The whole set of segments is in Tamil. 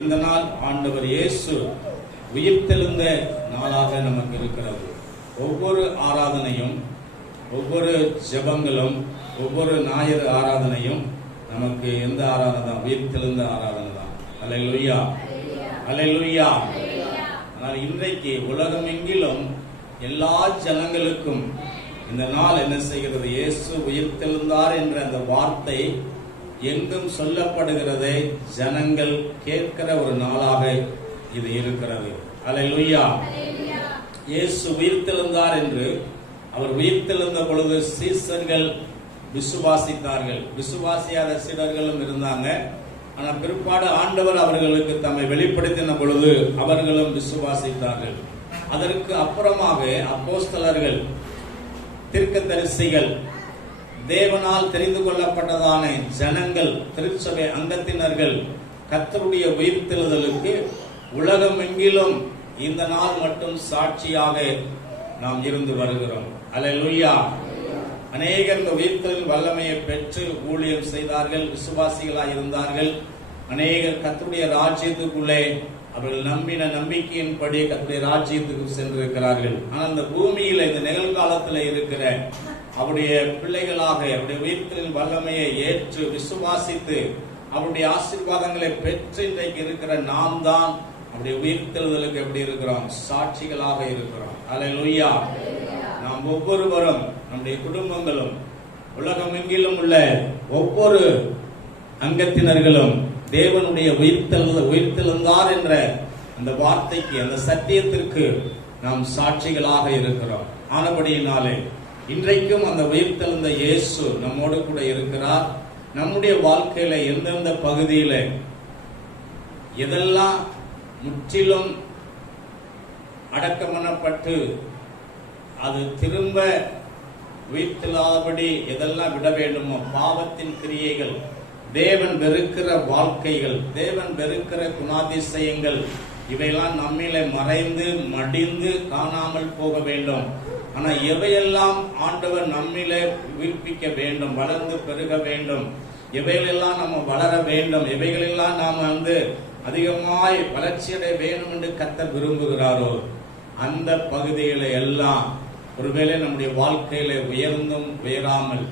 இந்த நாள் ஆண்டவர் இயேசு உயிர்த்தெழுந்த நாளாக நமக்கு இருக்கிறது. ஒவ்வொரு ஆராதனையும், ஒவ்வொரு ஜெபங்களும், ஒவ்வொரு ஞாயிறு ஆராதனையும் நமக்கு எந்த ஆராதனை தான்? உயிர்த்தெழுந்த ஆராதனை தான். அல்லேலூயா, அல்லேலூயா. ஆனால் இன்றைக்கு உலகமெங்கிலும் எல்லா ஜனங்களுக்கும் இந்த நாள் என்ன செய்கிறது? இயேசு உயிர்த்தெழுந்தார் என்ற அந்த வார்த்தை எங்கும் சொல்லப்படுகிறதை ஜனங்கள் கேட்கிற ஒரு நாளாக இது இருக்கிறது. அல்லேலூயா. இயேசு உயிர்த்தெழுந்தார் என்று அவர் உயிர்த்தெழுந்த பொழுது சீஷர்கள் விசுவாசித்தார்கள். விசுவாசியாத சீடர்களும் இருந்தாங்க. ஆனால் பிற்பாடு ஆண்டவர் அவர்களுக்கு தம்மை வெளிப்படுத்தின பொழுது அவர்களும் விசுவாசித்தார்கள். அதற்கு அப்புறமாக அப்போஸ்தலர்கள், தீர்க்கதரிசிகள், தேவனால் தெரிந்து கொள்ளப்பட்டதான ஜனங்கள், திருச்சபை அங்கத்தினர்கள் கர்த்தருடைய உயிர்த்தெழுதலுக்கு உலகமெங்கிலும் இந்த நாள் மட்டும் சாட்சியாக நாம் இருந்து வருகிறோம். அல்லேலூயா. அநேகர் இந்த உயிர்த்தெழுதல் வல்லமையை பெற்று ஊழியம் செய்தார்கள், விசுவாசிகளாய் இருந்தார்கள். அநேகர் கர்த்தருடைய ராஜ்யத்துக்குள்ளே அவர்கள் நம்பின நம்பிக்கையின்படி கர்த்தருடைய ராஜ்யத்துக்கு சென்றிருக்கிறார்கள். ஆனால் இந்த பூமியில இந்த நிகழ்காலத்தில் இருக்கிற அவருடைய பிள்ளைகளாக அவருடைய உயிர்த்தெழுதல் வல்லமையை ஏற்று விசுவாசித்து அவருடைய ஆசீர்வாதங்களை பெற்று இன்றைக்கு இருக்கிற நாம் தான் அவருடைய உயிர்த்தெழுதலுக்கு எப்படி இருக்கிறோம்? சாட்சிகளாக இருக்கிறோம். அல்லேலூயா. நாம் ஒவ்வொருவரும், நம்முடைய குடும்பங்களும், உலகமெங்கிலும் உள்ள ஒவ்வொரு அங்கத்தினர்களும் தேவனுடைய உயிர்த்தெழுந்தார் என்ற அந்த வார்த்தைக்கு, அந்த சத்தியத்திற்கு நாம் சாட்சிகளாக இருக்கிறோம். ஆனபடியினாலே இன்றைக்கும் அந்த உயிர்த்தெழுந்த இயேசு நம்மோடு கூட இருக்கிறார். நம்முடைய வாழ்க்கையில எந்தெந்த பகுதியில எதெல்லாம் முற்றிலும் அடக்கம் பண்ணப்பட்டு அது திரும்ப உயிர்த்தெழாதபடி எதெல்லாம் விட வேண்டுமோ, பாவத்தின் கிரியைகள், தேவன் வெறுக்கிற வாழ்க்கைகள், தேவன் வெறுக்கிற குணாதிசயங்கள், இவையெல்லாம் நம்மிலே மறைந்து மடிந்து காணாமல் போக வேண்டும். ஆனா எவையெல்லாம் ஆண்டவர் நம்மிலே உயிர்ப்பிக்க வேண்டும், வளர்ந்து பெருக வேண்டும், எவைகளெல்லாம் நம்ம வளர வேண்டும், எவைகளெல்லாம் நாம் அதிகமாய் வளர்ச்சியடைய வேண்டும் என்று கர்த்தர் விரும்புகிறாரோ அந்த பகுதிகளை எல்லாம் ஒருவேளை நம்முடைய வாழ்க்கையில உயர்ந்தும் உயராமல்,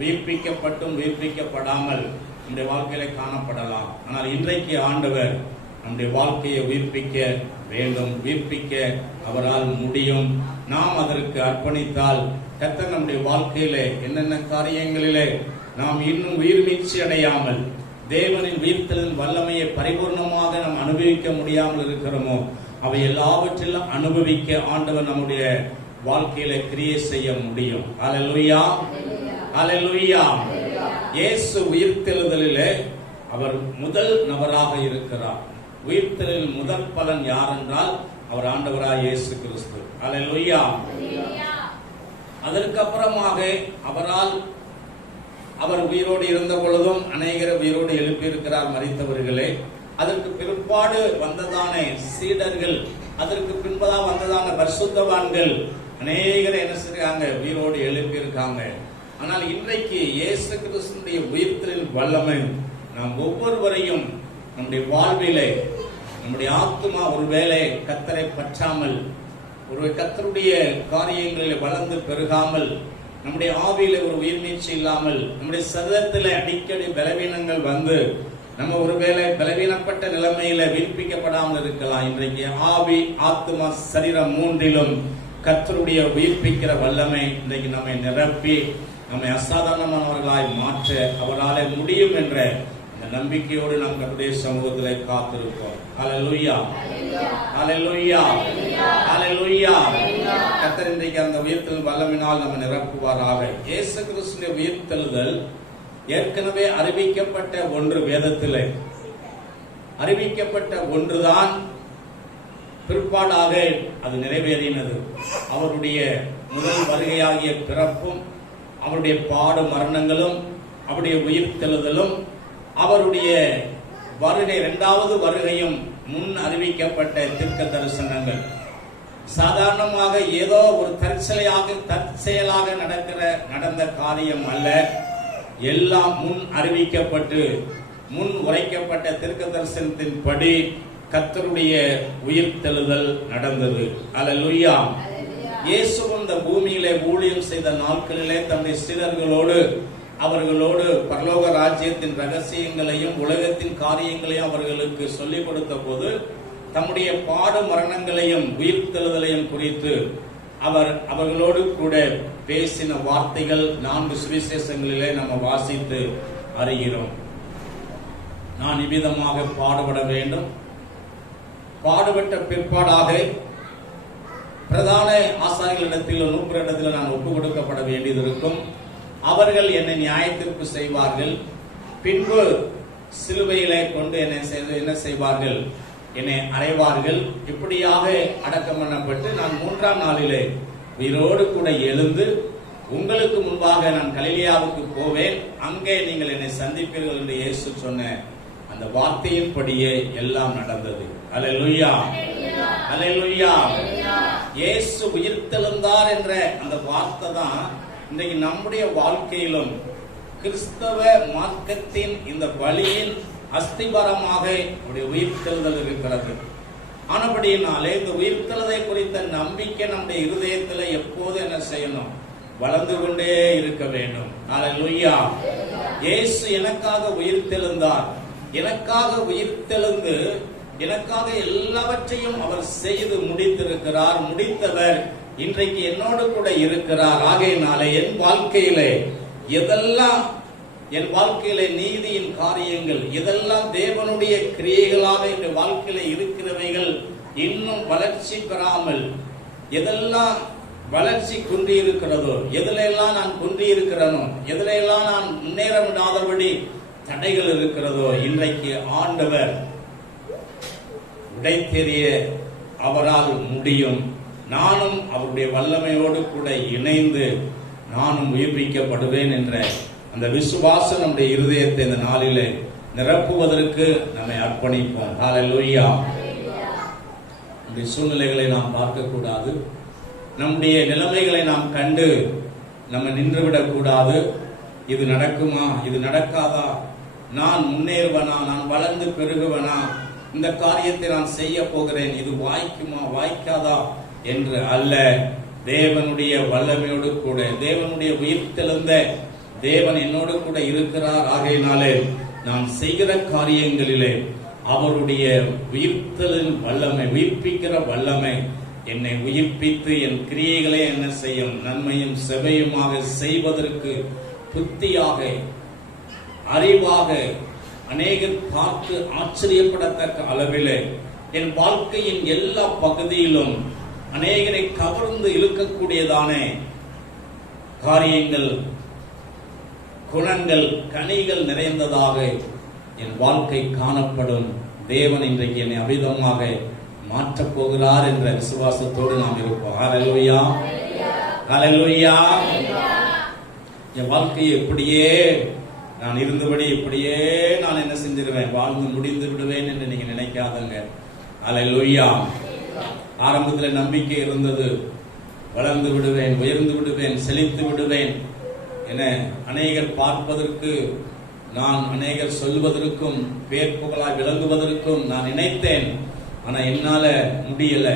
உயிர்ப்பிக்கப்பட்டும் உயிர்ப்பிக்கப்படாமல் நம்முடைய வாழ்க்கையில காணப்படலாம். ஆனால் இன்றைக்கு ஆண்டவர் நம்முடைய வாழ்க்கையை உயிர்ப்பிக்க வேண்டும், உயிர்ப்பிக்க அவரால் முடியும். நாம் அதற்கு அர்ப்பணித்தால் கர்த்தர் நம்முடைய வாழ்க்கையில என்னென்ன காரியங்களிலே நாம் இன்னும் உயிர் மீட்சி அடையாமல் தேவனின் உயிர்த்தெழுதல் வல்லமையை பரிபூர்ணமாக நாம் அனுபவிக்க முடியாமல் இருக்கிறோமோ அவை எல்லாவற்றிலும் அனுபவிக்க ஆண்டவர் நம்முடைய வாழ்க்கையில கிரியை செய்ய முடியும். அல்லேலூயா, அல்லேலூயா. இயேசு உயிர்த்தெழுதலிலே அவர் முதல் நபராக இருக்கிறார். உயிர்த்தெழுதலின் முதல் பலன் யார் என்றால் அவர் ஆண்டவராய் இயேசு கிறிஸ்து. அல்லேலூயா. அதற்கு அப்புறமாக அவர் உயிரோடு இருந்த பொழுதும் அநேகரை உயிரோடு எழுப்பியிருக்கிறார், மரித்தவர்களே. அதற்கு பிற்பாடு வந்ததான சீடர்கள், அதற்கு பின்பதாக வந்ததான பரிசுத்தவான்கள் அநேகரை என்ன செய்றாங்க? உயிரோடு எழுப்பியிருக்காங்க. ஆனால் இன்றைக்கு இயேசு கிறிஸ்துவினுடைய உயிர்த்தெழுதலின் வல்லமை நாம் ஒவ்வொருவரையும் நம்முடைய வாழ்விலே, நம்முடைய ஆத்துமா ஒருவேளை கர்த்தரை பற்றாமல், ஒரு கர்த்தருடைய காரியங்களில் வளர்ந்து பெருகாமல், நம்முடைய ஆவியில ஒரு உயிர் மீட்சி இல்லாமல், நம்முடைய சரீரத்தில் அடிக்கடி பலவீனங்கள் வந்து நம்ம ஒருவேளை பலவீனப்பட்ட நிலைமையில உயிர்ப்பிக்கப்படாமல் இருக்கலாம். இன்றைக்கு ஆவி, ஆத்துமா, சரீரம் மூன்றிலும் கர்த்தருடைய உயிர்ப்பிக்கிற வல்லமை இன்றைக்கு நம்மை நிரப்பி நம்மை அசாதாரணமானவர்களாய் மாற்ற அவராலே முடியும் என்ற அந்த நம்பிக்கையோடு நாம் கர்த்தருடைய சமூகத்திலே காத்திருப்போம். அல்லேலூயா, அல்லேலூயா, அல்லேலூயா. கர்த்தர் இன்றைக்கு அந்த உயிர்த்தெழுதல் வல்லமையினால் நம்ம நிரப்புவாராக. இயேசு கிறிஸ்துவின் உயிர்த்தெழுதல் ஏற்கனவே அறிவிக்கப்பட்ட ஒன்று, வேதத்திலே அறிவிக்கப்பட்ட ஒன்றுதான். பிற்பாடாக அது நிறைவேறினது. அவருடைய முதல் வருகையாகிய பிறப்பும், அவருடைய பாடு மரணங்களும், அவருடைய உயிர்த்தெழுதலும், அவருடைய வருகை, இரண்டாவது வருகையும் முன் அறிவிக்கப்பட்ட தீர்க்க தரிசனங்கள். சாதாரணமாக ஏதோ ஒரு தற்செயலாக நடந்த காரியம் அல்ல. எல்லாம் முன் அறிவிக்கப்பட்டு முன் உரைக்கப்பட்ட தீர்க்க தரிசனத்தின்படி கர்த்தருடைய உயிர்த்தெழுதல் நடந்தது. அல்லேலூயா. இயேசு இந்த பூமியிலே ஊழியம் செய்த நாட்களிலே தம்முடைய சீடர்களோடு அவர்களோடு பரலோக ராஜ்யத்தின் ரகசியங்களையும் உலகத்தின் காரியங்களையும் அவர்களுக்கு சொல்லிக் கொடுத்த போது தம்முடைய பாடு மரணங்களையும் உயிர்த்தெழுதலையும் குறித்து அவர்களோடு கூட பேசின வார்த்தைகள் 4 சுவிசேஷங்களிலே நம்ம வாசித்து அறிகிறோம். நான் இவ்விதமாக பாடுபட வேண்டும், பாடுபட்ட பிற்பாடாக பிரதான ஆசாரியர்களிடத்தில் நூற்றிடத்தில் நான் ஒப்பு கொடுக்கப்பட வேண்டியது இருக்கும். அவர்கள் என்னை நியாயத்திற்கு செய்வார்கள், பின்பு சிலுவையிலே கொண்டு என்ன செய்வார்கள், என்னை அறைவார்கள். இப்படியாக அடக்கம் பண்ணப்பட்டு நான் 3ஆம் நாளிலே உயிரோடு கூட எழுந்து உங்களுக்கு முன்பாக நான் கலிலேயாவுக்கு போவேன், அங்கே நீங்கள் என்னை சந்திப்பீர்கள் என்று இயேசு சொன்ன அந்த வார்த்தையின்படியே எல்லாம் நடந்தது. அல்லேலூயா, அல்லேலூயா. இயேசு உயிர்த்தெழுந்தார் என்ற அந்த வார்த்தை தான் இன்றைக்கு நம்முடைய வாழ்க்கையிலும் கிறிஸ்தவ மார்க்கத்தின் இந்த வழியின் அஸ்திபாரமாக உயிர்த்தெழுதல் இருக்கிறது. ஆனபடியினாலே இந்த உயிர்த்தெழுதலை குறித்த நம்பிக்கை நம்முடைய இருதயத்தில் எப்போது என்ன செய்யணும், வளர்ந்து கொண்டே இருக்க வேண்டும். அல்லேலூயா. இயேசு எனக்காக உயிர்த்தெழுந்தார், எனக்காக உயிர்த்தெழுந்து எனக்காக எல்லாவற்றையும் அவர் செய்து முடித்திருக்கிறார். முடித்தவர் இன்றைக்கு என்னோடு கூட இருக்கிறார். ஆகையினாலே என் வாழ்க்கையிலே நீதியின் காரியங்கள் எதெல்லாம் தேவனுடைய கிரியைகளாக என் வாழ்க்கையில இருக்கிறவைகள் இன்னும் வளர்ச்சி பெறாமல் எதெல்லாம் வளர்ச்சி குன்றி இருக்கிறதோ, எதிலெல்லாம் நான் குன்றி இருக்கிறனோ, எதிலெல்லாம் நான் முன்னேற விடாதபடி தடைகள் இருக்கிறதோ, இன்றைக்கு ஆண்டவர் உடைத்தெறிய அவரால் முடியும். நானும் அவருடைய வல்லமையோடு கூட இணைந்து நானும் உயிர்ப்பிக்கப்படுவேன் என்ற அந்த விசுவாசம் நம்முடைய இருதயத்தை இந்த நாளிலே நிரப்புவதற்கு நம்மை அர்ப்பணிப்போம். ஹல்லேலூயா. இந்த சூழ்நிலைகளை நாம் பார்க்கக்கூடாது, நம்முடைய நிலைமைகளை நாம் கண்டு நம்ம நின்றுவிடக் கூடாது. இது நடக்குமா, இது நடக்காதா, நான் முன்னேறுவனா, நான் வளர்ந்து பெருகுவனா, இந்த காரியத்தை நான் செய்ய போகிறேன், இது வாய்க்குமா வாய்க்காதா என்று அல்ல. தேவனுடைய வல்லமையோடு கூட, தேவனுடைய உயிர்த்தெழுந்த தேவன் என்னோடு கூட இருக்கிறார். ஆகையினாலே நான் செய்கிற காரியங்களிலே அவருடைய உயிர்த்தலின் வல்லமை, உயிர்ப்பிக்கிற வல்லமை என்னை உயிர்ப்பித்து என் கிரியைகளை என்ன செய்யும், நன்மையும் செவையுமாக செய்வதற்கு புத்தியாக, அறிவாக, அநேகர் பார்த்து ஆச்சரியப்படத்தக்க அளவிலே என் வாழ்க்கையின் எல்லா பகுதியிலும் அநேகரை கவர்ந்து இழுக்கக்கூடியதான காரியங்கள், குணங்கள், கனிகள் நிறைந்ததாக என் வாழ்க்கை காணப்படும். தேவன் இன்றைக்கு என்னை அபிதமாக மாற்றப் போகிறார் என்ற விசுவாசத்தோடு நாம் இருப்போம். ஹல்லேலூயா, ஹல்லேலூயா. என் வாழ்க்கையை இப்படியே நான் இருந்தபடி இப்படியே நான் என்ன செஞ்சிருவேன், வாழ்ந்து முடிந்து விடுவேன் என்று நீங்க நினைக்காதங்க. ஹல்லேலூயா. ஆரம்பத்தில் நம்பிக்கை இருந்தது, வளர்ந்து விடுவேன், உயர்ந்து விடுவேன், செழித்து விடுவேன் என அநேகர் பார்ப்பதற்கு, நான் அநேகர் சொல்வதற்கும் பேர் புகழாய் விளங்குவதற்கும் நான் நினைத்தேன். ஆனா என்னால முடியல,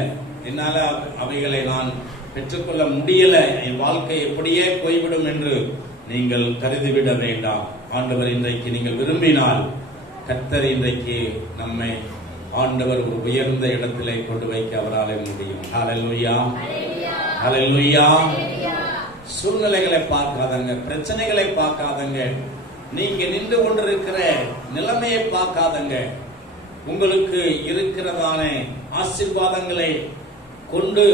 என்னால அவைகளை நான் பெற்றுக்கொள்ள முடியல, என் வாழ்க்கை எப்படியே போய்விடும் என்று நீங்கள் கருதிவிட வேண்டாம். ஆண்டவர் இன்றைக்கு நீங்கள் விரும்பினால் கர்த்தர் இன்றைக்கு நம்மை ஆண்டவர் ஒரு உயர்ந்த இடத்திலே கொண்டு வைக்க அவராலே முடியும். ஹல்லேலூயா, ஹல்லேலூயா. சூழ்நிலைகளை பார்க்காதங்க, பிரச்சனைகளை பார்க்காதங்க, நீங்க நின்று கொண்டிருக்கிற நிலைமையை பார்க்காதங்க. உங்களுக்கு இருக்கிறதான ஆசீர்வாதங்களை கொண்டு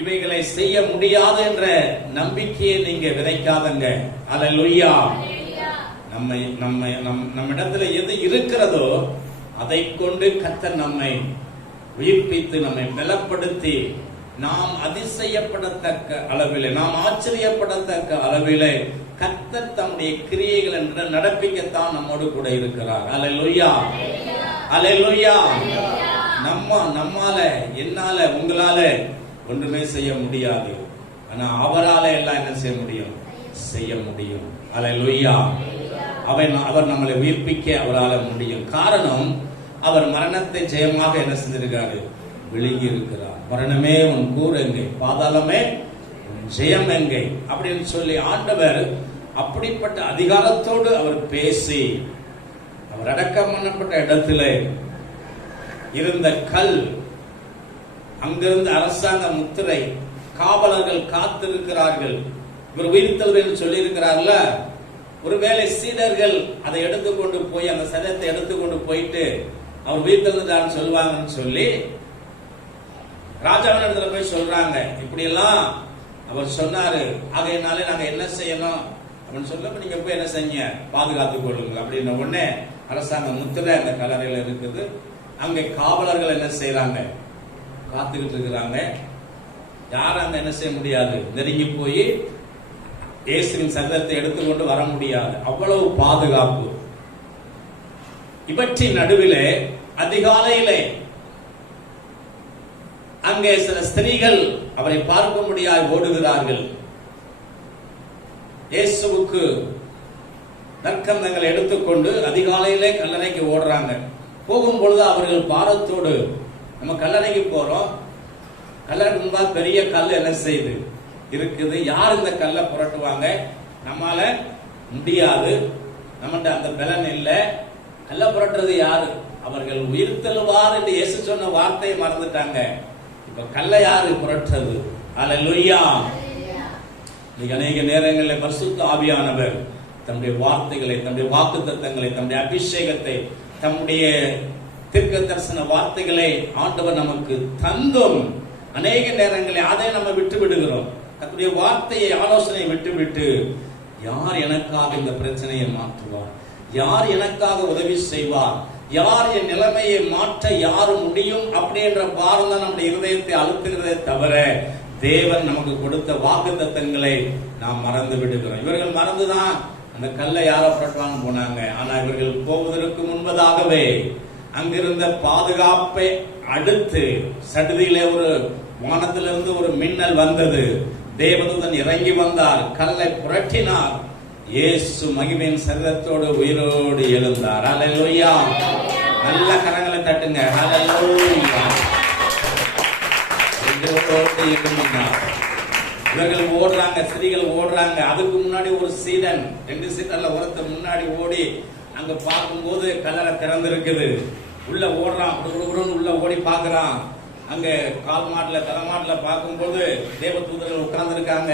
இவைகளை செய்ய முடியாது என்ற நம்பிக்கையை நீங்க விதைக்காதங்க. ஹல்லேலூயா. நம்மிடத்துல எது இருக்கிறதோ அதை கொண்டு கர்த்தர் நம்மை உயிர்ப்பித்து நம்மை பலப்படுத்தி நாம் அதிசயப்படத்தக்க அளவிலே, நாம் ஆச்சரியப்படத்தக்க அளவிலே கர்த்தர் தம்முடைய கிரியைகள் என்று நடப்பிக்கத்தான் நம்மோடு கூட இருக்கிறார். ஹல்லேலூயா, ஹல்லேலூயா. நம்மால, என்னால, உங்களால ஒன்றுமே செய்ய முடியாது. ஆனா அவரால எல்லாம் என்ன செய்ய முடியும், செய்ய முடியும். ஹல்லேலூயா. அவர் நம்மளை உயிர்ப்பிக்க அவரால் முடியும். காரணம், அவர் மரணத்தை ஜெயமாக என்ன செஞ்சிருக்காரு? விழுங்கி இருக்கிறார். மரணமே உன் கூர் எங்கே, பாதாளமே ஜெயம் எங்கே அப்படின்னு சொல்லி ஆண்டவர் அப்படிப்பட்ட அதிகாரத்தோடு அவர் பேசி, அவர் அடக்கம் பண்ணப்பட்ட இடத்துல இருந்த கல், அங்கிருந்து அரசாங்க முத்திரை, காவலர்கள் காத்திருக்கிறார்கள். இவர் உயிர்த்தல் என்று சொல்லி இருக்கிறார்ல. ஒருவேளை சீடர்கள் அதை எடுத்துக்கொண்டு போய் அந்த சதத்தை எடுத்துக்கொண்டு போயிட்டு அவர் உயிர்த்தெழுந்தான்னு சொல்லுவாங்கன்னு சொல்லி ராஜாவின் இடத்துல போய் சொல்றாங்க. இப்படி எல்லாம் அவர் சொன்னாரு, ஆகையினாலே நாங்க என்ன செய்யணும் அப்படின்னு சொல்ல, நீங்க போய் என்ன செய்ய, பாதுகாத்துக் கொள்ளுங்கள் அப்படின்ன உடனே அரசாங்க முத்திரை அந்த கல்லறையில் இருக்குது. அங்கே காவலர்கள் என்ன செய்யறாங்க? காத்துக்கிட்டு இருக்கிறாங்க. யாரும் அங்க என்ன செய்ய முடியாது, நெருங்கி போய் இயேசுவின் சரீரத்தை எடுத்துக்கொண்டு வர முடியாது. அவ்வளவு பாதுகாப்பு. இவற்றின் நடுவிலே அதிகாலையிலே அங்கே சில ஸ்திரீகள் அவரை பார்க்க முடியாது ஓடுகிறார்கள். இயேசுவுக்கு நற்கந்தங்களை எடுத்துக்கொண்டு அதிகாலையிலே கல்லறைக்கு ஓடுறாங்க. போகும்பொழுது அவர்கள் பாரத்தோடு, நம்ம கல்லறைக்கு போறோம், கல்லறைக்கு முன்பாக பெரிய கல் என்ன செய்யுது இருக்குது. யார் இந்த கல்லை புரட்டுவாங்க? நம்மால முடியாது, நம்மகிட்ட அந்த பலன் இல்லை. கல்லை புரட்டுறது யாரு? அவர்கள் உயிர்த்தெழுவார் என்று இயேசு சொன்ன வார்த்தையை மறந்துட்டாங்க. இப்ப கல்லை யாரு புரட்டுறது? அல்லேலூயா. அநேக நேரங்களில் பரிசுத்த ஆவியானவர் தம்முடைய வார்த்தைகளை, தம்முடைய வாக்குத்தத்தங்களை, தம்முடைய அபிஷேகத்தை, தம்முடைய தீர்க்க தரிசன வார்த்தைகளை ஆண்டவர் நமக்கு தந்தும் அநேக நேரங்களில் அதை நம்ம விட்டு விடுகிறோம். தன்னுடைய வார்த்தையை, ஆலோசனை விட்டுவிட்டு, யார் எனக்காக இந்த பிரச்சனையை மாற்றுவார், யார் எனக்காக உதவி செய்வார், யார் என் நிலைமையை மாற்ற யார் முடியும் அப்படின்ற பாரம் தான் நம்முடைய இருதயத்தை அழுத்துகிறதே தவிர தேவன் நமக்கு கொடுத்த வாக்குத்தத்தங்களை நாம் மறந்து விடுகிறோம். இவர்கள் மறந்துதான் அந்த கல்லை யாரோ புரட்டுவாங்க போனாங்க. ஆனா இவர்கள் போவதற்கு முன்பதாகவே அங்கிருந்த பாதுகாப்பை அடுத்து சடுதியிலே ஒரு வானத்திலிருந்து ஒரு மின்னல் வந்தது. தேவதூதன் இறங்கி வந்தார், கல்லை புரட்டினார். இயேசு மகிமையின் சரீரத்தோடு உயிரோடு எழுந்தார். அல்லேலூயா. நல்ல கரங்களை தட்டுங்க. அல்லேலூயா. இவர்கள் ஓடுறாங்க, ஸ்திரீகள் ஓடுறாங்க. அதுக்கு முன்னாடி ஒரு சீடன் 2 சீடர்ல ஒருத்தர் முன்னாடி ஓடி அங்க பார்க்கும்போது கல்லறை திறந்திருக்குது. உள்ள ஓடுறான், உள்ள ஓடி பாக்குறான். அங்க கால் மாட்டுல தலைமாட்டுல பார்க்கும்போது தேவதூதர்கள் உட்கார்ந்து இருக்காங்க.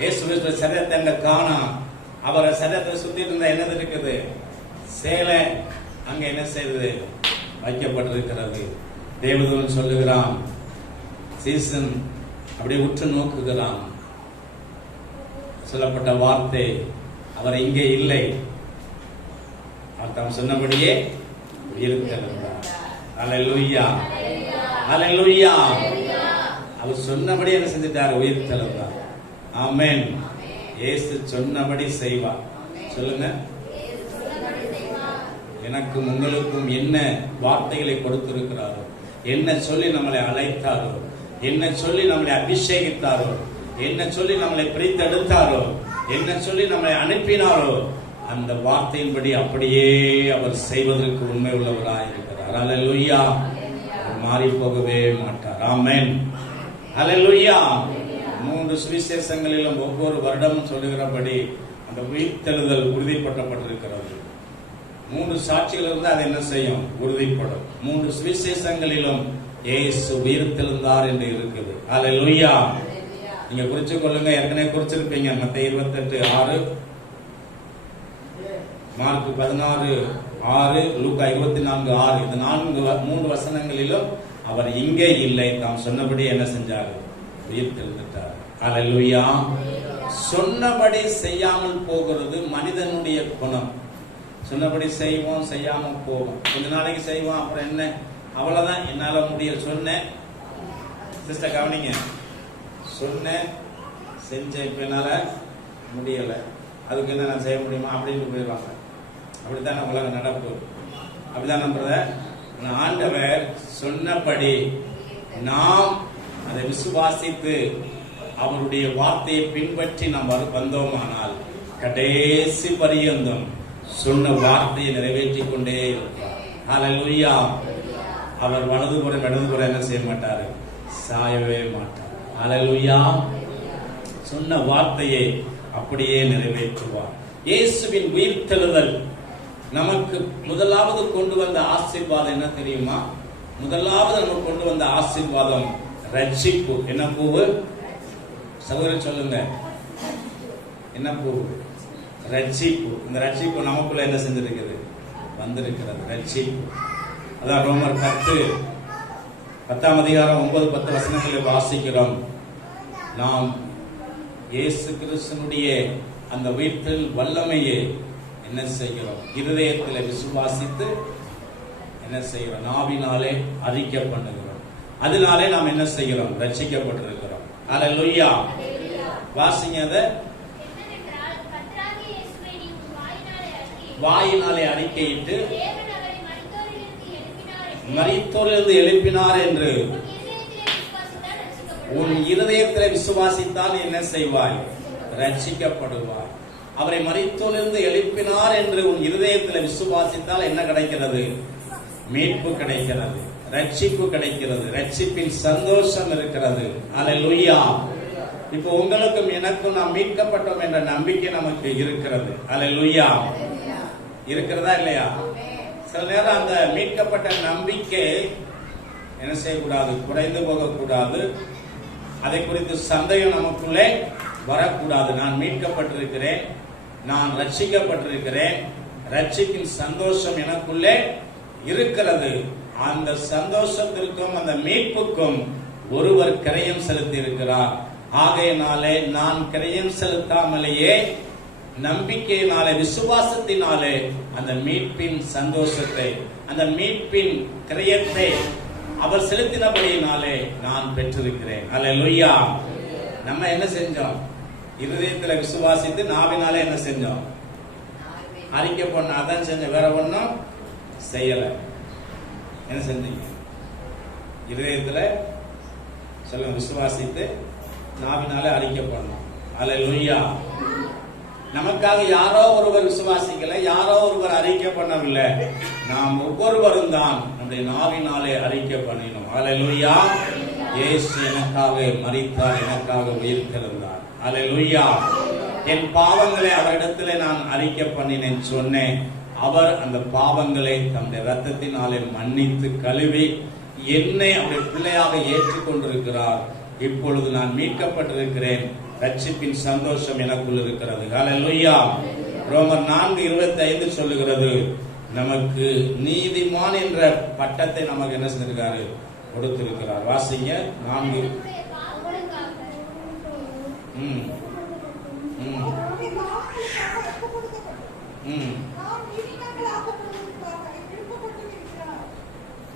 இயேசு சரீரத்தை அங்க காணோம். அவரை சரீரத்தை சுத்தி இருந்தா என்னது இருக்குது? சேலை அங்க என்ன செய்தது? வைக்கப்பட்டிருக்கிறது. தேவதூதன் சொல்லுகிறான், சீசன் அப்படியே உற்று நோக்குகிறான். சொல்லப்பட்ட வார்த்தை, அவர் இங்கே இல்லை, அவர் தாம் சொன்னபடியே உயிர்த்தெழுந்தார். அல்லேலூயா. அல்லேலூயா. அவர் சொன்னபடி என்ன செஞ்சிட்டார்? உயிர்த்தெழுந்தார். ஆமென். இயேசு சொன்னபடி செய்வார். சொல்லுங்க. எனக்கும் உங்களுக்கும் என்ன வார்த்தைகளை கொடுத்திருக்கிறாரோ, என்ன சொல்லி நம்மளை அழைத்தாரோ, என்ன சொல்லி நம்மளை அபிஷேகித்தாரோ, என்ன சொல்லி நம்மளை பிரித்தெடுத்தாரோ, என்ன சொல்லி நம்மளை அனுப்பினாரோ, அந்த வார்த்தையின்படி அப்படியே அவர் செய்வதற்கு உண்மை உள்ளவராயிருக்கிறார். அல்லேலூயா. மாறி போகவே மாட்டார். ஆமென். அல்லேலூயா. 3 சுவிசேஷங்களிலும் ஒவ்வொரு வருடமும் சொல்லுகிறபடி அந்த உயிர்த்தெழுதல் உறுதிப்படுத்தப்பட்டிருக்கிறது. 3 சாட்சிகள் இருந்து அதை என்ன செய்யும்? உறுதிப்படும். 3 சுவிசேஷங்களிலும் இயேசு உயிர்த்தெழுந்தார் என்று இருக்குது. அல்லேலூயா. நீங்க குறிச்சு கொள்ளுங்க, ஏற்கனவே குறிச்சிருப்பீங்க. மத்தேயு 28:6, மார்க் 16:6, லூக்கா 24:6. இந்த 3 வசனங்களிலும் அவர் இங்கே இல்லை, தாம் சொன்னபடி என்ன செஞ்சார்? உயிர்த்தெழுந்தார். அல்லேலூயா. சொன்னபடி செய்யாமல் போகிறது மனிதனுடைய குணம். சொன்னபடி செய்வோம், செய்யாம போவோம். கொஞ்ச நாளைக்கு செய்வோம், அப்புறம் என்ன, அவ்வளவுதான், என்னால முடியல. சொன்னேன் சிஸ்டர், கவனிங்க, சொன்னேன், செஞ்சேன், இப்ப என்னால முடியல, அதுக்கு என்ன நான் செய்ய முடியுமா அப்படின்னு போயிடுவாங்க. அப்படித்தானே உலக நடப்பு. அப்படிதான் நம்புறத. ஆண்டவர் சொன்னபடி நாம் அதை விசுவாசித்து அவருடைய வார்த்தையை பின்பற்றி நாம் வந்தோமானால் கடைசி பரியந்தம் சொன்ன வார்த்தையை நிறைவேற்றிக் கொண்டே இருப்பார். ஹல்லேலூயா. அவர் வலதுபுறம் இடதுபுறம் என்ன செய்ய மாட்டாரு, சாயவே மாட்டார். ஹல்லேலூயா. சொன்ன வார்த்தையை அப்படியே நிறைவேற்றுவார். இயேசுவின் உயிர்த்தெழுதல் நமக்கு முதலாவது கொண்டு வந்த ஆசீர்வாதம் என்ன தெரியுமா? முதலாவது நமக்கு கொண்டு வந்த ஆசீர்வாதம் ரட்சிப்பு. என்ன பூவு? சகோதரர் சொல்லுங்க, என்ன பூவு? ரட்சிப்பு. இந்த ரட்சிப்பு நமக்குள்ள என்ன செஞ்சிருக்குது? வந்திருக்கிறது ரட்சிப்பு. அதான் ரோமர் 10 அதிகாரம் 9-10 வசனங்களில் வாசிக்கிறோம். நாம் இயேசு கிறிஸ்துவினுடைய அந்த உயிர்த்தெழு வல்லமையை என்ன செய்கிறோம்? இருதயத்தில் விசுவாசித்து என்ன செய்கிறோம்? நாவினாலே அறிக்கை பண்ணுகிறோம். அதனாலே நாம் என்ன செய்கிறோம்? ரட்சிக்கப்பட்டிருக்கிறோம். ஹல்லேலூயா. வாசிங்க அதை. வாயினாலே அறிக்கையிட்டு மரித்தோரிலிருந்து எழுப்பினார் என்று உன் இருதயத்தில் விசுவாசித்தால் என்ன செய்வாய்? ரட்சிக்கப்படுவாய். அவரை மரித்தோரிலிருந்து எழுப்பினார் என்று உன் இருதயத்தில் விசுவாசித்தால் என்ன கிடைக்கிறது? மீட்பு கிடைக்கிறது, ரட்சிப்பு கிடைக்கிறது, ரட்சிப்பின் சந்தோஷம் இருக்கிறது. ஹல்லேலூயா. இப்போ உங்களுக்கும் எனக்கும் நாம் மீட்கப்பட்டோம் என்ற நம்பிக்கை நமக்கு இருக்கிறது. ஹல்லேலூயா. இருக்கிறதா இல்லையா? சில நேரம் அந்த மீட்கப்பட்ட நம்பிக்கை என்ன செய்யக்கூடாது? குறைந்து போகக்கூடாது. அதை குறித்து சந்தேகம் நமக்குள்ளே வரக்கூடாது. நான் மீட்கப்பட்டிருக்கிறேன், நான் ரட்சிக்கப்பட்டிருக்கிறேன், ரட்சிப்பின் சந்தோஷம் எனக்குள்ளே இருக்கிறது. அந்த சந்தோஷத்திற்கும் அந்த மீட்புக்கும் ஒருவர் கிரயம் செலுத்தி இருக்கிறார். ஆகையினாலே நான் கிரயம் செலுத்தாமலேயே நம்பிக்கையினாலே விசுவாசத்தினாலே அந்த மீட்பின் சந்தோஷத்தை, அந்த மீட்பின் கிரயத்தை அவர் செலுத்தினபடியினாலே நான் பெற்றிருக்கிறேன். ஹல்லேலூயா. நம்ம என்ன செஞ்சோம்? இருதயத்துல விசுவாசித்து நாவினாலே என்ன செஞ்சோம்? அறிக்கை பண்ண. அதான் செஞ்சோம், வேற ஒண்ணும் செய்யல. என்ன செஞ்சீங்க? இருதயத்துல சொல்ல விசுவாசித்து நாவினாலே அறிக்கை பண்ணோம். ஹல்லேலூயா. நமக்காக யாரோ ஒருவர் விசுவாசிக்கல, யாரோ ஒருவர் அறிக்கை பண்ணவில்லை. நாம் ஒவ்வொருவரும் தான் நம்முடைய நாவினாலே அறிக்கை பண்ணினோம். ஹல்லேலூயா. இயேசு எனக்காக மரித்தார், எனக்காக உயிர்த்தெழுந்தார். ஹல்லேலூயா. என் பாவங்களை அவரிடத்திலே நான் அறிக்கை பண்ணினேன் சொன்னேன். அவர் அந்த பாவங்களை தம்முடைய ரத்தத்தினாலே மன்னித்து கழுவி என்னை அவருடைய பிள்ளையாக ஏற்றுக்கொண்டிருக்கிறார். இப்பொழுது நான் மீட்கப்பட்டிருக்கிறேன். ரட்சிப்பின் சந்தோஷம் எனக்குள் இருக்கிறது. ஹல்லேலூயா. ரோமர் 4:25 சொல்லுகிறது, நமக்கு நீதிமான் என்ற பட்டத்தை நமக்கு என்ன செஞ்சிருக்காரு? கொடுத்திருக்கிறார். வாசிங்க 4.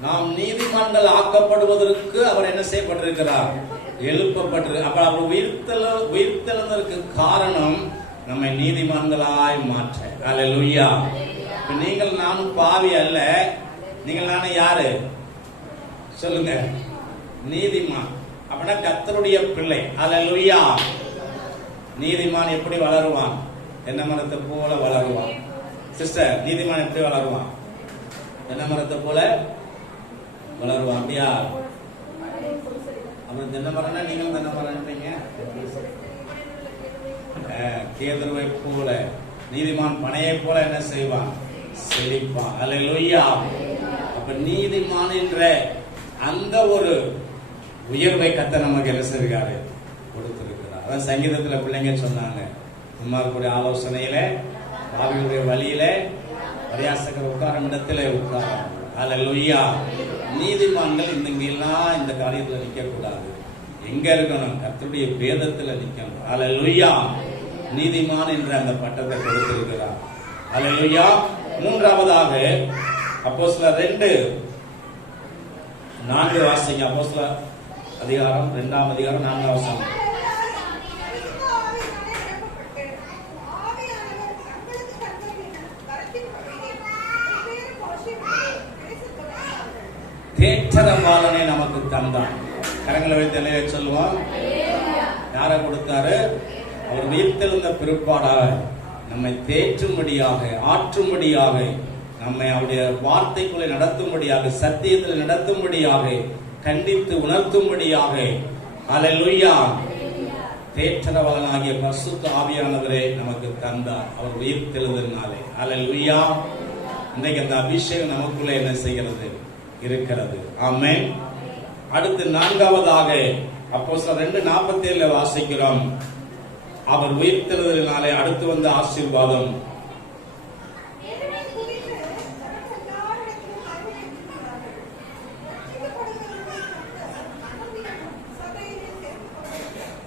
நாம் நீதிமான்கள் ஆக்கப்படுவதற்கு அவர் என்ன செய்யப்பட்டிருக்கிறார்? எழுப்பப்பட்டிரு. அப்ப அவர் உயிர்த்தெழுந்ததற்கு காரணம் நம்மை நீதிமான்களாய் மாற்ற. ஹல்லேலூயா. நீங்கள் நானும் பாவி அல்ல. நீங்கள் நானும் யாரு சொல்லுங்க? நீதிமான். அப்படின்னா கர்த்தருடைய பிள்ளை. ஹல்லேலூயா. நீதிமான் எப்படி வளருவான்? தென்னை மரத்தை போல வளருவான். சிஸ்டர், நீதிமான் எப்படி வளருவான்? தென்னை மரத்தை போல வளருவான். அப்படியா? அப்புறம் தென்னை மரம்னா நீங்களும் தென்னை மரம்ன்றீங்க. கேதுருவை போல, நீதிமான் பனையை போல என்ன செய்வான்? செழிப்பான். ஹல்லேலூயா. அப்ப நீதிமான் என்ற அந்த ஒரு உயர்வை கர்த்தர் நமக்கு என்ன செய்கிறாரு? கொடுத்திருக்கிறார். அதான் சங்கீதத்துல பிள்ளைங்க சொன்னாங்க, உம்மாருடைய ஆலோசனையில, பாவிகளுடைய வழியில, பரியாசகர் உட்காரும் இடத்திலே உட்காரம். ஹல்லேலூயா. நீதிமான்கள் இங்கெல்லாம் இந்த காரியத்துல நிக்க கூடாது. எங்க இருக்கணும்? கர்த்தருடைய வேதத்துல நிக்கணும். ஹல்லேலூயா. நீதிமான் என்ற அந்த பட்டத்தை கொடுத்திருக்கிறார். ஹல்லேலூயா. மூன்றாவதாக அப்போஸ்தலர் 2:4 வாசிங்க. அப்போஸ்தலர் அதிகாரம் 2ஆம் அதிகாரம் 4ஆம் வசனம். தேற்றரவாளனை நமக்கு தந்தான். கரங்களை வைத்து என்ன சொல்லுவோம்? யாரை கொடுத்தாரு? அவர் உயிர்த்தெழுந்த பிற்பாடாக நம்மை தேற்றும்படியாக, ஆற்றும்படியாக, நம்மை அவருடைய வார்த்தைக்குள்ளே நடத்தும்படியாக, சத்தியத்தில் நடத்தும்படியாக, கண்டித்து உணர்த்தும்படியாக, அல்லேலூயா, தேற்றரவாளனாகிய பரிசுத்த ஆவியானவரே நமக்கு தந்தார். அவர் உயிர்த்தெழுந்ததினாலே. அல்லேலூயா. இன்றைக்கு அந்த அபிஷேகம் நமக்குள்ளே என்ன செய்கிறது? இருக்கிறது. ஆமென். அடுத்து நான்காவதாக அப்போஸ்தலர் 2:47 வாசிக்கிறோம். அவர் உயிர்த்தெழுந்ததினாலே அடுத்து வந்த ஆசீர்வாதம்,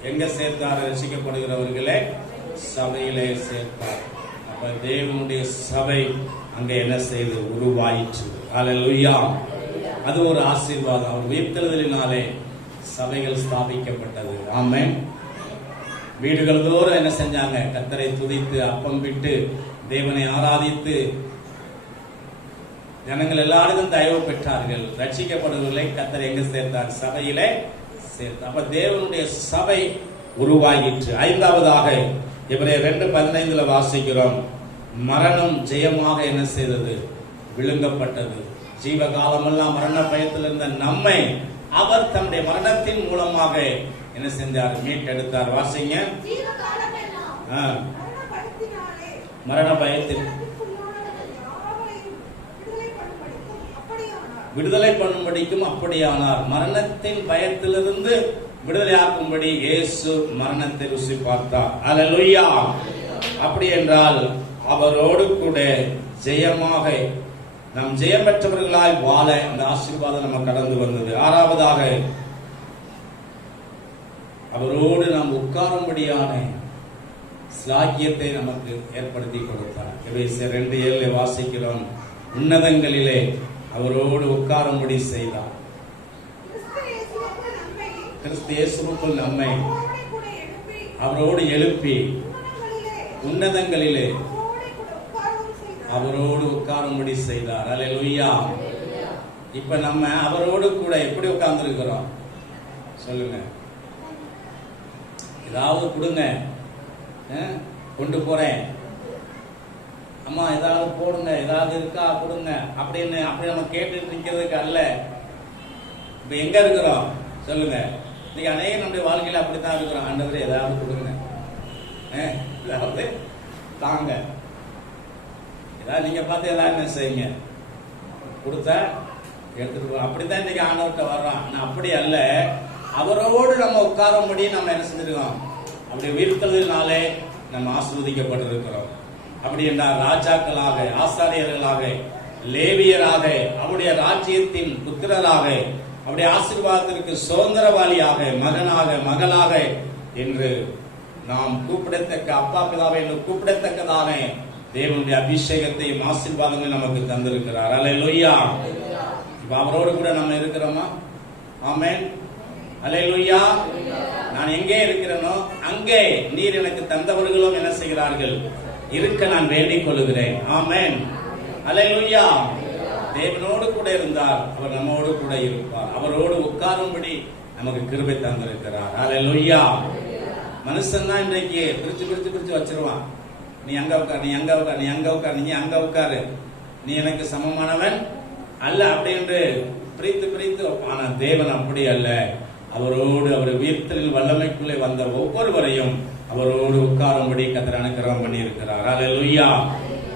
எங்க சேர்த்தார்? ரட்சிக்கப்படுகிறவர்களே சபையிலே சேர்த்தார். அப்ப தேவனுடைய சபை அங்க என்ன செய்து? உருவாயிற்று. அல்லேலூயா. அது ஒரு ஆசீர்வாதம். அவர் உயிர்த்தெழுதலினாலே சபைகள் ஸ்தாபிக்கப்பட்டது. ஆமென். வீடுகள் தோறும் என்ன செஞ்சாங்க? கர்த்தரை துதித்து அப்பம் விட்டு தேவனை ஆராதித்து ஜனங்கள் எல்லாருக்கும் தயவு பெற்றார்கள். ரட்சிக்கப்படுவதை கர்த்தர் எங்க சேர்த்தார்? சபையிலே சேர்த்தார். அப்ப தேவனுடைய சபை உருவாகிற்று. ஐந்தாவதாக எபிரேயர் 2:15 வாசிக்கிறோம். மரணம் ஜெயமாக என்ன செய்தது? விழுங்கப்பட்டது. ஜீவகாலமெல்லாம் மரண பயத்தில் இருந்த நம்மை அவர் தம்முடைய மரணத்தின் மூலமாக என்ன செஞ்சார்? மீட்டெடுத்தார். வாசிங்க. மரண பயத்தில் விடுதலை பண்ணும்படிக்கும் அப்படியானார். மரணத்தின் பயத்திலிருந்து விடுதலையாக்கும்படி இயேசு மரணத்தை ருசி பார்த்தார். அல்லேலூயா. அப்படி என்றால் அவரோடு கூட ஜெயமாக நாம் ஜெயம் பெற்றவர்களாய் வாழ அந்த ஆசீர்வாதம் நம்ம கடந்து வந்தது. ஆறாவதாக அவரோடு நாம் உட்காரும்படியான ஸ்லாக்கியத்தை நமக்கு ஏற்படுத்தி கொடுத்தார். எபேசியர் 2:7 வாசிக்கிறோம். உன்னதங்களிலே அவரோடு உட்காரும்படி செய்தார். கிறிஸ்து இயேசுவுக்குள் நம்மை அவரோடு எழுப்பி உன்னதங்களிலே அவரோடு உட்காரும்படி செய்தார். அல்லேலூயா. இப்ப நம்ம அவரோடு கூட எப்படி உட்கார்ந்து இருக்கிறோம்? சொல்லுங்க. ஏதாவது கொடுங்க, கொண்டு போறேன், அம்மா ஏதாவது போடுங்க, ஏதாவது இருக்கா கொடுங்க அப்படின்னு அப்படி நம்ம கேட்டு நிக்கிறதுக்கு அல்ல. இப்ப எங்க இருக்கிறோம்? சொல்லுங்க. இன்னைக்கு அநேக நம்முடைய வாழ்க்கையில அப்படித்தான் இருக்கிறோம். ஆண்டவரே ஏதாவது கொடுங்க, ஏதாவது தாங்க, ஏதாவது நீங்க பார்த்து ஏதாவது என்ன செய்யுங்க, கொடுத்தா எடுத்துட்டு போ. அப்படித்தான் இன்னைக்கு ஆண்டவர்கிட்ட வர்றான். நான் அப்படி அல்ல. அவரோடு நம்ம உட்காரும்படி நம்ம என்ன செஞ்சிருக்கோம்? அப்படி உயிர்த்ததினாலே நம்ம ஆசீர்வதிக்கப்பட்டிருக்கிறோம். அப்படி என்றால் ராஜாக்களாக, ஆசாரியர்களாக, லேவியராக, அவருடைய ராஜ்யத்தின் புத்திரராக, அவருடைய ஆசீர்வாதத்திற்கு சுதந்திரவாளியாக, மகனாக, மகளாக என்று நாம் கூப்பிடத்தக்க, அப்பா பிதாவை என்று கூப்பிடத்தக்கதான தேவனுடைய அபிஷேகத்தையும் ஆசீர்வாதங்களும் நமக்கு தந்திருக்கிறார். அல்லேலூயா. இப்ப அவரோடு கூட நம்ம இருக்கிறோமா? ஆமென். அல்லேலூயா. நான் எங்கே இருக்கிறேனோ அங்கே நீர் எனக்கு தந்தவர்களும் என்ன செய்கிறார்கள்? இருக்க நான் வேண்டிக் கொள்ளுகிறேன். ஆமென். அல்லேலூயா. தேவனோடு கூட இருந்தார், அவர் நம்மோடு கூட இருப்பார். அவரோடு உட்காரும்படி நமக்கு கிருபை தந்திருக்கிறார். அல்லேலூயா. மனுஷன் தான் இன்றைக்கு பிரிச்சு வச்சிருவான். நீ அங்க உட்கார், நீ அங்க உட்கார், நீ அங்க உட்கார், நீ அங்க உட்காரு, நீ எனக்கு சமமானவன் அல்ல அப்படி என்று பிரித்து. ஆனா தேவன் அப்படி அல்ல. அவரோடு அவர் உயிர்த்தலில் வல்லமைக்குள்ளே வந்த ஒவ்வொருவரையும் அவரோடு உட்காரும்படி கர்த்தர் அனுக்கிரகம் பண்ணி இருக்கிறார். அல்லேலூயா.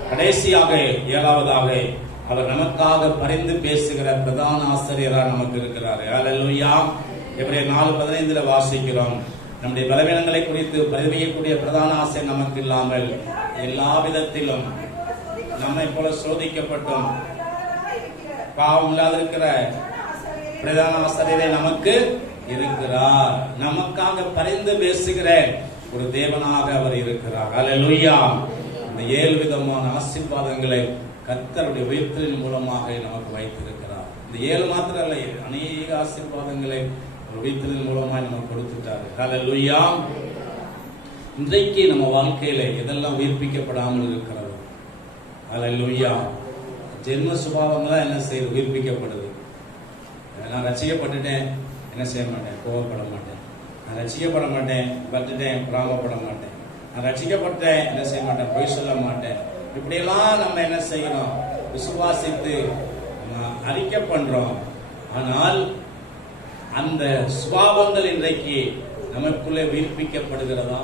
கடைசியாக ஏழாவதாக அவர் நமக்காக பரிந்து பேசுகிற பிரதான ஆசிரியராக நமக்கு இருக்கிறார். அல்லேலூயா. எபிரேயர் 4:15 வாசிக்கிறோம். நம்முடைய பலவீனங்களை குறித்து பரிவையக்கூடிய பிரதான ஆசை நமக்கு இல்லாமல் எல்லா விதத்திலும் நம்மை போல சோதிக்கப்பட்டும் பாவம் இல்லாதிருக்கிற பிரதான ஆசிரியரே நமக்கு இருக்கிறார். நமக்காக பரிந்து பேசுகிற ஒரு தேவனாக அவர் இருக்கிறார். அல்லேலூயா. இந்த 7 விதமான ஆசீர்வாதங்களை கர்த்தருடைய உயிர்த்தலின் மூலமாக நமக்கு வைத்திருக்கிறார். இந்த 7 மாத்திரம் அல்ல, அநேக ஆசீர்வாதங்களை உயிர்த்தலின் மூலமாக நமக்கு கொடுத்துட்டாரு. அல்லேலூயா. இன்றைக்கு நம்ம வாழ்க்கையில எதெல்லாம் உயிர்ப்பிக்கப்படாமல் இருக்கிறது? அல்லேலூயா. ஜென்ம சுபாவங்களா என்ன செய்யுது? உயிர்ப்பிக்கப்படுது. நான் ரட்சிக்கப்பட்டுட்டேன், என்ன செய்ய மாட்டேன்? கோபப்பட மாட்டேன். நான் ரட்சிக்கப்பட மாட்டேன், பட்டுட்டேன், பொறாமப்பட மாட்டேன். நான் ரட்சிக்கப்பட்டேன், என்ன செய்ய மாட்டேன், பொய் சொல்ல மாட்டேன். இப்படியெல்லாம் நம்ம என்ன செய்யறோம், விசுவாசித்து அறிக்கை பண்றோம். ஆனால் அந்த சுபாவங்கள் இன்றைக்கு நமக்குள்ளே உயிர்ப்பிக்கப்படுகிறதா?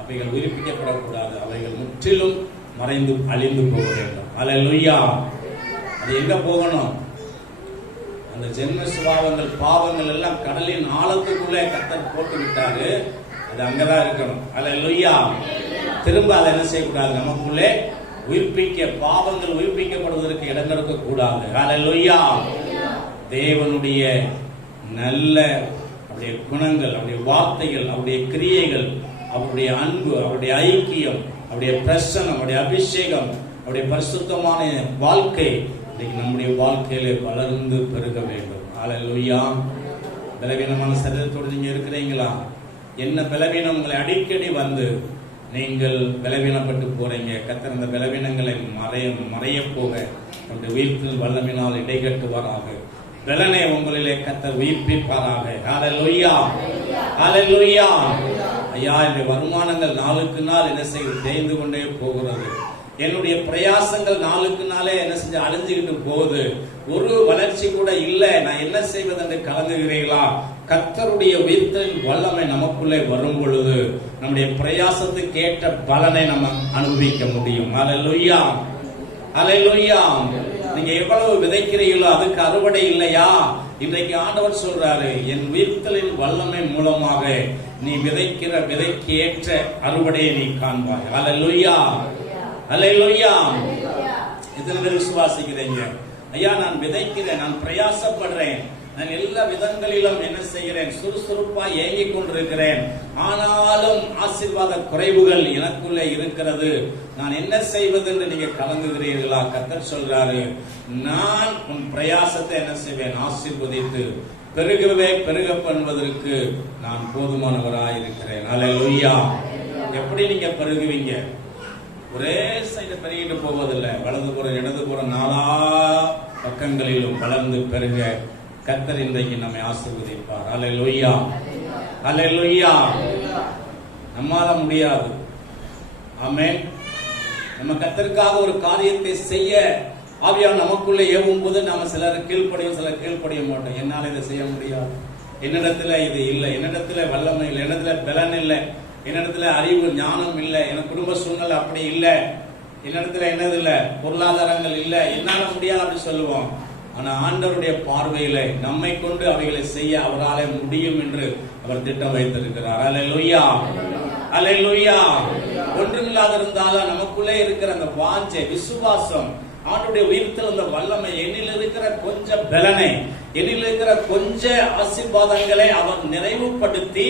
அவைகள் உயிர்ப்பிக்கப்படக்கூடாது. அவைகள் முற்றிலும் மறைந்து அழிந்து போக வேண்டும். அல்லேலூயா. அது எங்க போகணும்? அந்த ஜென்ம சுபாவங்கள், பாவங்கள் எல்லாம் கடலின் ஆழத்துக்குள்ளே கர்த்தர் போட்டு விட்டாரு. அது அங்கதான் இருக்கணும். அல்லேலூயா. திரும்ப அதை என்ன செய்யக்கூடாது, நமக்குள்ளே உயிர்ப்பிக்க, பாவங்கள் உயிர்ப்பிக்கப்படுவதற்கு இடம் கொடுக்க கூடாது. அல்லேலூயா. தேவனுடைய நல்ல அவருடைய குணங்கள், அவருடைய வார்த்தைகள், அவருடைய கிரியைகள், அவருடைய அன்பு, அவருடைய ஐக்கியம், அவருடைய பிரசன்னம், அவருடைய அபிஷேகம், அவருடைய பரிசுத்தமான வாழ்க்கை இன்னைக்கு நம்முடைய வாழ்க்கையிலே வளர்ந்து பெருக வேண்டும். அல்லேலூயா. பலவீனமான சரீரத்தோடு நீங்க இருக்கிறீங்களா? என்ன பலவீனம் உங்களை அடிக்கடி வந்து நீங்கள் பலவீனப்பட்டு போறீங்க? கர்த்தர் அந்த பலவீனங்களை மறைய போக நம்முடைய உயிர்ப்பில் வல்லமையினால் இடைகட்டுவாராக. பலனை உங்களிலே கர்த்தர் உயிர்ப்பிப்பாராக. அல்லேலூயா. அல்லேலூயா. ஐயா, இந்த வருமானங்கள் நாளுக்கு நாள் என்ன செய்ய தேய்ந்து கொண்டே போகிறது. என்னுடைய பிரயாசங்கள் நாளுக்கு நாளே என்ன செஞ்சு அழிஞ்சுக்கிட்டு போகுது. ஒரு வளர்ச்சி கூட இல்லை. நான் என்ன செய்வது என்று கலங்குகிறீர்களா? கர்த்தருடைய உயிர்த்தலின் வல்லமை நமக்குள்ளே வரும் பொழுது நம்முடைய பிரயாசத்துக்கு ஏற்ற பலனை நம்ம அனுபவிக்க முடியும். அல்லேலூயா. அல்லேலூயா. நீங்க எவ்வளவு விதைக்கிறீங்களோ அதுக்கு அறுவடை இல்லையா? இன்றைக்கு ஆண்டவர் சொல்றாரு, என் உயிர்த்தலின் வல்லமை மூலமாக நீ விதைக்கிற விதைக்கு ஏற்ற அறுவடையை நீ காண்பாய். அல்லேலூயா. அல்லேலூயா. எத்தனை பேர் விசுவாசிக்கிறீங்க? ஐயா, நான் விதைக்கிறேன், நான் பிரயாசப்படுறேன், நான் எல்லா விதங்களிலும் என்ன செய்கிறேன், சுறுசுறுப்பா ஏங்கிக் கொண்டிருக்கிறேன், ஆனாலும் ஆசீர்வாத குறைவுகள் எனக்குள்ளே இருக்கிறது, நான் என்ன செய்வது என்று நீங்க கலங்குகிறீர்களா? கர்த்தர் சொல்றாரு, நான் உன் பிரயாசத்தை என்ன செய்வேன், ஆசீர்வதித்து பெருக பண்ணுவதற்கு நான் போதுமானவராய் இருக்கிறேன். அல்லேலூயா. எப்படி நீங்க பெருகுவீங்க? ஒரே சைடு பெருகிட்டு போவதில்லை. வலதுபுறம் இடதுபுறம் நாலா பக்கங்களிலும் வளர்ந்து பெருக கர்த்தர் இன்றைக்கு நம்மை ஆசீர்வதிப்பார். அல்லேலூயா. அல்லேலூயா. நம்மால முடியாது. ஆமென். நம்ம கர்த்தருக்காக ஒரு காரியத்தை செய்ய ஆவியானவர் நமக்குள்ளே ஏவும் போது நாம சிலர் கீழ்ப்படியும், சிலர் கீழ்ப்படிய மாட்டோம். என்னால இதை செய்ய முடியாது, என்னிடத்துல இது இல்லை, என்னிடத்துல வல்லமை இல்லை, என்னிடத்துல பலன் இல்லை, என்னிடத்துல அறிவு ஞானம் இல்லை, என் குடும்ப சூழ்நிலை அப்படி இல்லை, என்னிடத்துல என்னது இல்லை, பொருளாதாரங்கள் இல்லை, என்னால முடியாது அப்படி சொல்லுவோம். ஆனா ஆண்டவருடைய பார்வையில நம்மை கொண்டு அவைகளை செய்ய அவராலே முடியும் என்று அவர் திட்டம் வைத்திருக்கிறார். அல்லேலூயா. அல்லேலூயா. ஒன்றுமில்லாத இருந்தாலும் நமக்குள்ளே இருக்கிற அந்த வாஞ்சை, விசுவாசம், ஆண்டுடைய உயிர்த்தல், அந்த வல்லமை, என்னில் இருக்கிற கொஞ்ச பலனை, என்னில் இருக்கிற கொஞ்ச ஆசீர்வாதங்களை அவர் நிறைவுபடுத்தி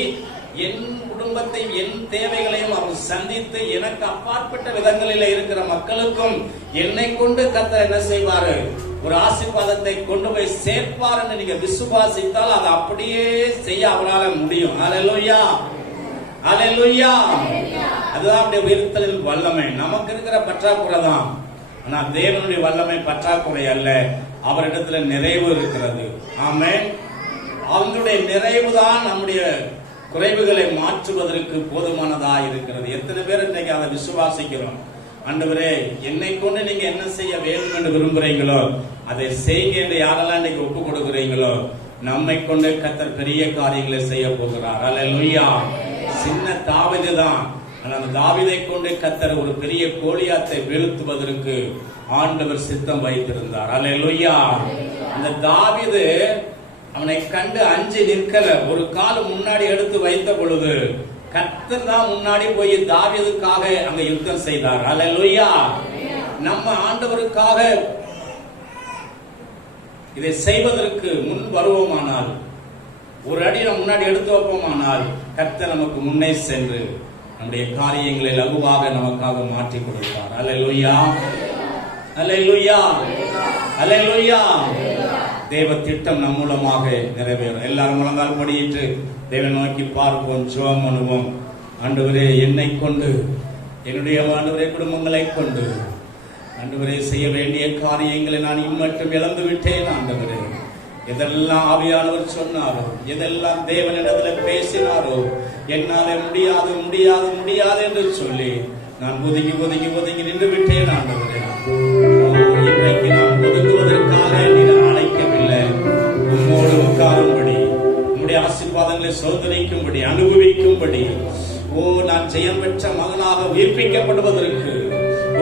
என் குடும்பத்தை, என் தேவைகளையும் அவர் சந்தித்து எனக்கு அப்பாற்பட்ட விதங்களில் இருக்கிற மக்களுக்கும் என்னை கொண்டு கர்த்தர் என்ன செய்வாரு, ஒரு ஆசீர்வாதத்தை கொண்டு போய் சேர்ப்பார் என்று நீங்க விசுவாசித்தால் அது அப்படியே செய்ய அவரால் முடியும். அல்லேலூயா. அல்லேலூயா. அதுதான் அப்படியே உயிர்த்தலின் வல்லமை. நமக்கு இருக்கிற பற்றாக்குறை தான், ஆனா தேவனுடைய வல்லமை பற்றாக்குறை அல்ல, அவரிடத்துல நிறைவு இருக்கிறது. ஆமென். அவங்களுடைய நிறைவு தான் நம்முடைய குறைவுகளை மாற்றுவதற்கு போதுமானதா இருக்கிறது. எத்தனை பேர் இன்னைக்கு அதை விசுவாசிக்கிறோம்? ஆண்டவரே, என்னை கொண்டு நீங்க என்ன செய்ய வேண்டும் என்று விரும்புறீங்களோ அதை செய்ய என்று யாரெல்லாம் இன்னைக்கு ஒப்பு கொடுக்கிறீங்களோ நம்மை கொண்டு கர்த்தர் பெரிய காரியங்களை செய்ய போகிறார். அல்லேலூயா. சின்ன தாவீது தான், அந்த தாவீதை கொண்டு கர்த்தர் ஒரு பெரிய கோலியாத்தை வீழ்த்துவதற்கு ஆண்டவர் சித்தம் வைத்திருந்தார். அல்லேலூயா. அந்த தாவீது அவனை கண்டு அஞ்சு நிற்கல, ஒரு கால் முன்னாடி எடுத்து வைத்த பொழுது கர்த்தர் தான் முன்னாடி போய் தாவீதுக்காக அங்க யுத்தம் செய்தார். அல்லேலூயா. நம்ம ஆண்டவருக்காக இதை செய்வதற்கு முன் வருவோமானால், ஒரு அடி நம்ம முன்னாடி எடுத்து வைப்போமானால் கர்த்தர் நமக்கு முன்னே சென்று நம்முடைய காரியங்களை லகுவாக நமக்காக மாற்றி கொடுப்பார். அல்லேலூயா. அல்லேலூயா. அல்லேலூயா. தேவ திட்டம் நம் மூலமாக நிறைவேறும். எல்லாரும் முழங்கால் படியிட்டு தேவனை நோக்கி பார்ப்போம், ஜெபம் பண்ணுவோம். ஆண்டவரே, என்னை கொண்டு, என்னுடைய ஆண்டவரே குடும்பங்களை கொண்டு ஆண்டவரே செய்ய வேண்டிய காரியங்களை நான் இம்மட்டும் இழந்து விட்டேன். ஆண்டவரே, எதெல்லாம் ஆவியானவர் சொன்னாரோ, எதெல்லாம் தேவனிடத்தில் பேசினாரோ, என்னாலே முடியாது முடியாது முடியாது என்று சொல்லி நான் ஒதுங்கி ஒதுங்கி ஒதுங்கி நின்று விட்டேன் ஆண்டவரே. இன்றைக்கு நான் ஒதுங்குவதற்காக நீர் அழைக்கவில்லை, உம்மோடு உட்காரும்படி, உம்முடைய ஆசீர்வாதங்களை சோதனைக்கும்படி, அனுபவிக்கும்படி, நான் ஜெயம் பெற்ற மகனாக உயிர்ப்பிக்கப்படுவதற்கு,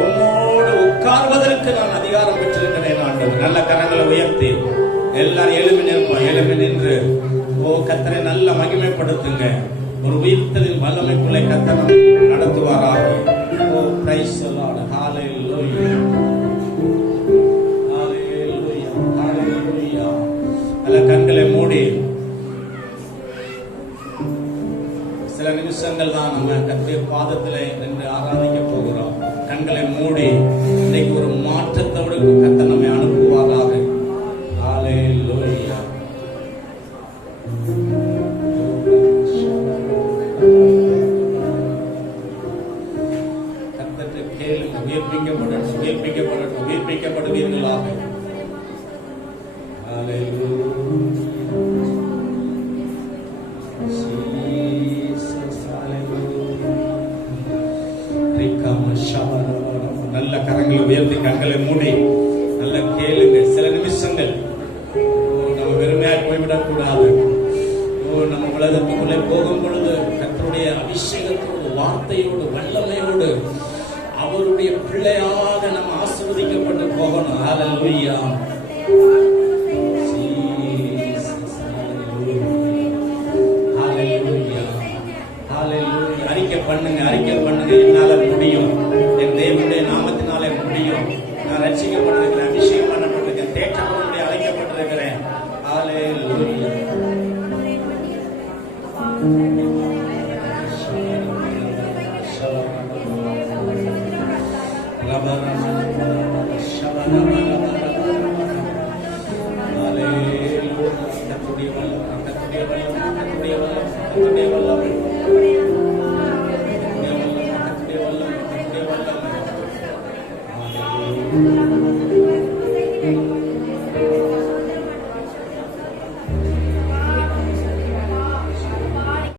உம்மோடு உட்கார்வதற்கு நான் அதிகாரம் பெற்றிருக்கிறேன் ஆண்டவர். நல்ல கரங்களை உயர்த்தி எல்லாரும் எழுப்பி நிற்போம். எழுப்பி நின்று கர்த்தரை நல்ல மகிமைப்படுத்துங்க. ஒரு உயிர்த்தலின் வல்லமைக்குள்ளே கர்த்தர் நடத்துவாராக. Praise the lord. ஹalleluya, ஹalleluya, ஹalleluya. நல்ல கண்களை மூடி சில நிமிஷங்கள் தான் நம்ம கர்த்தருடைய பாதத்திலே நின்று ஆராதிக்க போகிறோம். கண்களை மூடி இன்னைக்கு ஒரு மாற்றத்தோடு கர்த்தர் நம்மை அனுப்புவாராக. ஹalleluya. கர்த்தரை கேளுங்க. உயிர்ப்பிக்கப்படட்டும், உயிர்ப்பிக்கப்படட்டும், உயிர்ப்பிக்கப்படுவீர்களாக. ஹalleluya. நல்ல கரங்களை உயர்த்தி கண்களை மூடி நல்ல கேளுங்க. சில நிமிஷங்கள் நம்ம வெறுமையாக போய்விடக் கூடாது. நம்ம உலகத்துக்குள்ளே போகும் பொழுது கர்த்தருடைய அபிஷேகத்தோடு, வார்த்தையோடு, வல்லமையோடு அவருடைய பிள்ளையாக நம்ம ஆசீர்வதிக்கப்பட்டு போகணும். ஹalleluya. அறிக்கை பண்ணுங்க, அறிக்கை பண்ணுங்க. என்னால முடியும், என் தேவனுடைய நாமத்தினாலே முடியும். நான் ரட்சிக்கப்பட்டிருக்கிறேன், அபிஷேகம் பண்ணப்பட்டிருக்கேன், தேற்றப்பட அழைக்கப்பட்டிருக்கிறேன். ஹalleluya. கர்த்தருடைய வல்லமை